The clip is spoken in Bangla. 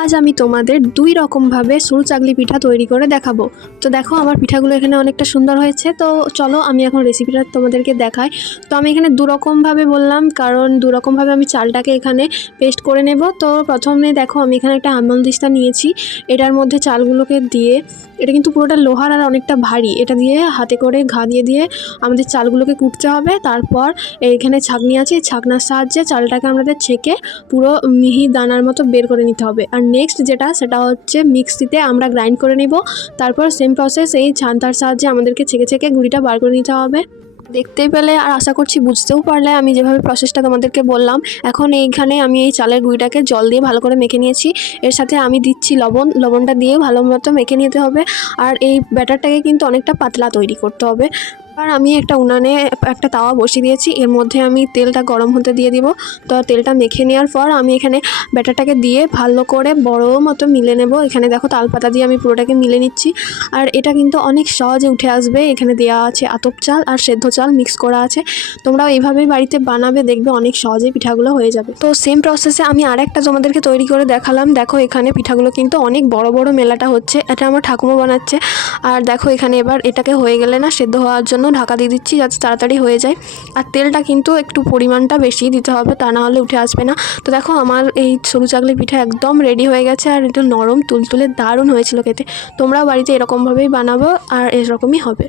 আজ আমি তোমাদের দুই রকমভাবে সরু চাগলি পিঠা তৈরি করে দেখাবো। তো দেখো আমার পিঠাগুলো এখানে অনেকটা সুন্দর হয়েছে। তো চলো আমি এখন রেসিপিটা তোমাদেরকে দেখাই। তো আমি এখানে দুরকমভাবে বললাম, কারণ দুরকমভাবে আমি চালটাকে এখানে পেস্ট করে নেব। তো প্রথমে দেখো আমি এখানে একটা আমল দিস্তা নিয়েছি, এটার মধ্যে চালগুলোকে দিয়ে, এটা কিন্তু পুরোটা লোহার আর অনেকটা ভারী, এটা দিয়ে হাতে করে ঘা দিয়ে দিয়ে আমাদের চালগুলোকে কুটতে হবে। তারপর এখানে ছাঁকনি আছে, ছাঁকনার সাহায্যে চালটাকে আমাদের ছেঁকে পুরো মিহি দানার মতো বের করে নিতে হবে। আর নেক্সট সেটা হচ্ছে মিক্সিতে আমরা গ্রাইন্ড করে নিব। তারপর সেম প্রসেস এই ছান্তার সাহায্যে আমাদেরকে ছেঁকে ছেঁকে গুঁড়িটা বার করে নিতে হবে। দেখতেই পেলে আর আশা করছি বুঝতেও পারলে আমি যেভাবে প্রসেসটা তোমাদেরকে বললাম। এখন এইখানে আমি এই চালের গুঁড়িটাকে জল দিয়ে ভালো করে মেখে নিয়েছি। এর সাথে আমি দিচ্ছি লবণটা দিয়ে ভালো মতো মেখে নিতে হবে। আর এই ব্যাটারটাকে কিন্তু অনেকটা পাতলা তৈরি করতে হবে। আর আমি একটা উনানে একটা তাওয়া বসিয়ে দিয়েছি, এর মধ্যে আমি তেলটা গরম হতে দিয়ে দিব। তো তেলটা মেখে নেওয়ার পর আমি এখানে ব্যাটারটাকে দিয়ে ভালো করে বড় মতো মিলে নেব। এখানে দেখো তালপাতা দিয়ে আমি পুরোটাকে মিলে নিচ্ছি। আর এটা কিন্তু অনেক সহজে উঠে আসবে। এখানে দেওয়া আছে আতপ চাল আর সেদ্ধ চাল মিক্স করা আছে। তোমরাও এইভাবেই বাড়িতে বানাবে, দেখবে অনেক সহজেই পিঠাগুলো হয়ে যাবে। তো সেম প্রসেসে আমি আরেকটা তোমাদেরকে তৈরি করে দেখালাম। দেখো এখানে পিঠাগুলো কিন্তু অনেক বড় বড় মেলাটা হচ্ছে, এটা আমার ঠাকুমা বানাচ্ছে। আর দেখো এখানে এবার এটাকে হয়ে গেলে না সেদ্ধ হওয়ার জন্য ঢাকা দিয়ে দিচ্ছি, যাতে তাড়াতাড়ি হয়ে যায়। আর তেলটা কিন্তু একটু পরিমাণটা বেশি দিতে হবে, তা না হলে উঠে আসবে না। তো দেখো আমার এই সরু চাগলি পিঠা একদম রেডি হয়ে গেছে, আর এটা নরম তুলতুলে দারুণ হয়েছিল খেতে। তোমরাও বাড়িতে এরকমভাবেই বানাবো আর এরকমই হবে।